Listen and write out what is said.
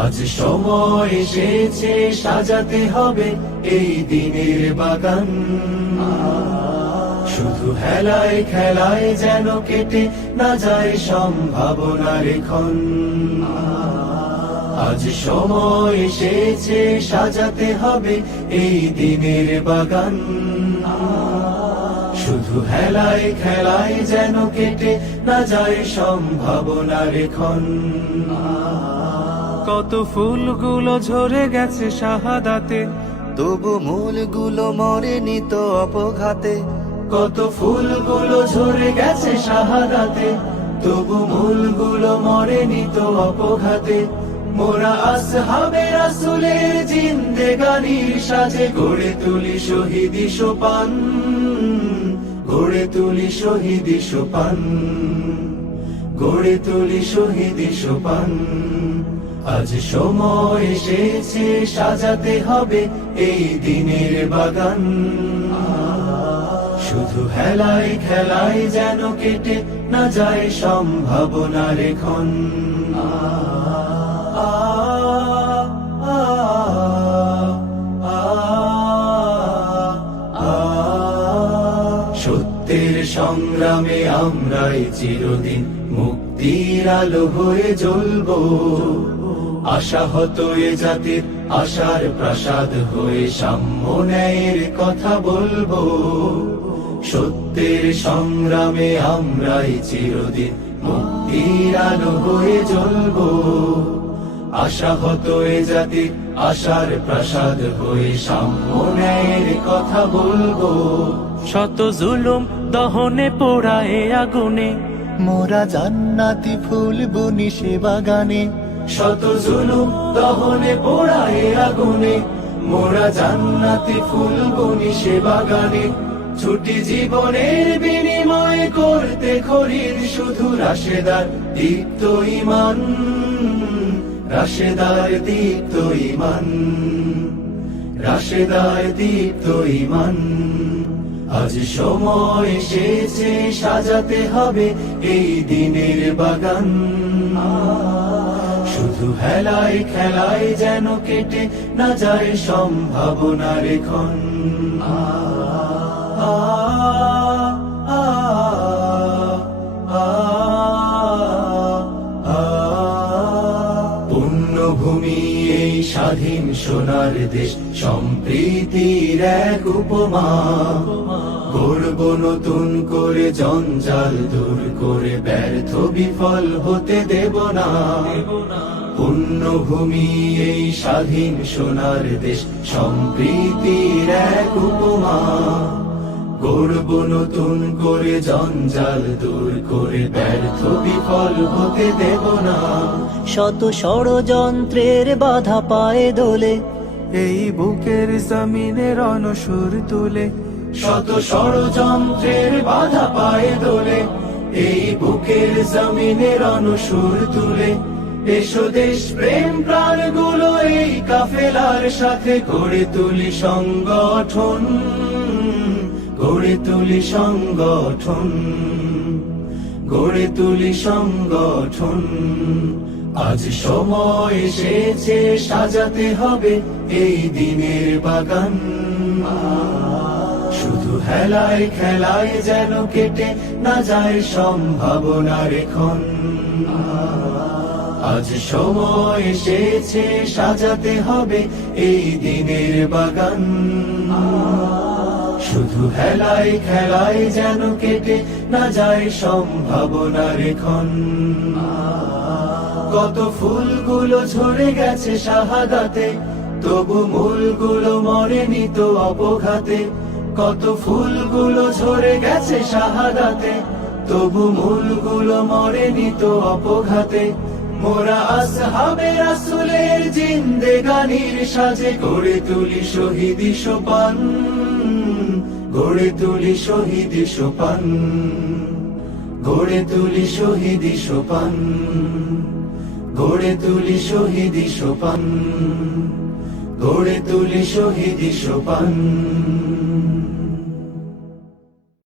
আজ সময় এসেছে সাজাতে হবে এই দিনের বাগান। শুধু হেলায় খেলায় যেন কেটে না যায় সম্ভাবনার ক্ষণ। আজ সময় এসেছে সাজাতে হবে এই দিনের বাগান। শুধু হেলায় খেলায় যেন কেটে না যায় সম্ভাবনার ক্ষণ। কত ফুলগুলো ঝরে গেছে শাহাদাতে, তবু মূলগুলো মরেনি তো অপঘাতে। কত ফুলগুলো ঝরে গেছে শাহাদাতে, তবু মূলগুলো মরেনি তো অপঘাতে। মোরা আসহাবে রাসূলের জিন্দেগানির সাজে গড়ে তুলি শহীদি সোপান, গড়ে তুলি শহীদি সোপান, গড়ে তুলি শহীদি সোপান। আজ সময় এসেছে সাজাতে হবে এই দিনের বাগান। শুধু হেলায় খেলায় যেন কেটে না যায় সম্ভাবনার ক্ষণ। সত্যের সংগ্রামে আমরাই চিরদিন মুক্তির আলো হয়ে জ্বলবো। আশাহত এ জাতির আশার প্রাসাদ হয়ে সাম্য ন্যায়ের কথা বলবো। সত্যের সংগ্রামে আমরাই চিরদিন মুক্তির আলো হয়ে জ্বলবো। আশাহত এ জাতির আশার প্রাসাদ হয়ে সাম্য ন্যায়ের কথা বলবো। শত জুলুম দহনে পোড়ায় আগুনে, মোরা জান্নাতি ফুল বুনি সে বাগানে। শত জুলুম দহনে পোড়ায় আগুনে, মোরা জান্নাতি ফুল বুনি সে বাগানে। ছুটি জীবনের বিনিময় করতে খরিদ শুধু রাশেদার দীপ্ত ঈমান, রাশেদার দীপ্ত ঈমান, রাশেদার দীপ্ত ঈমান। আজ সময় এসেছে সাজাতে হবে এই দিনের বাগান। শুধু হেলায় খেলায় যেন কেটে না যায় সম্ভাবনার ক্ষণ। পুণ্যভূমি এই স্বাধীন সোনার দেশ, সম্প্রীতির এক উপমা। গড়ব নতুন করে জঞ্জাল দূর করে, ব্যর্থ বিফল হতে দেব না। পুণ্যভূমি এই স্বাধীন সোনার দেশ, সম্প্রীতির এক উপমা। গড়ব নতুন করে জঞ্জাল দূর করে, ব্যর্থ বিফল হতে দেব না। শত ষড়যন্ত্রের বাধা পায়ে দোলে, এই বুকের জমিনে রণসুর তুলে। শত ষড়যন্ত্রের বাধা পায়ে দোলে, এই বুকের জমিনে রণসুর তুলে। এসো দেশ প্রেম প্রাণগুলো এই কাফেলার সাথে গড়ে তুলি সংগঠন, গড়ে তুলি সংগঠন, গড়ে তুলি সংগঠন। আজ সময় এসেছে সাজাতে হবে এই দিনের বাগান। শুধু হেলায় খেলায় যেন কেটে না যায় সম্ভাবনার ক্ষণ। আজ সময় এসেছে সাজাতে হবে এই দিনের বাগান। শুধু হেলায় খেলায় যেন কেটে না যায় সম্ভাবনার ক্ষণ। কত ফুলগুলো ঝরে গেছে শাহাদাতে, তবু মূলগুলো মরেনি তো অপঘাতে। কত ফুলগুলো ঝরে গেছে শাহাদাতে, তবু মূলগুলো মরেনি তো অপঘাতে। মোরা আসহাবে রাসূলের জিন্দেগানির সাজে গড়ে তুলি শহীদি সোপান, গড়ে তুলি শহীদি সোপান, গড়ে তুলি শহীদি সোপান, গড়ে তুলি শহীদি সোপান, গড়ে তুলি শহীদি সোপান।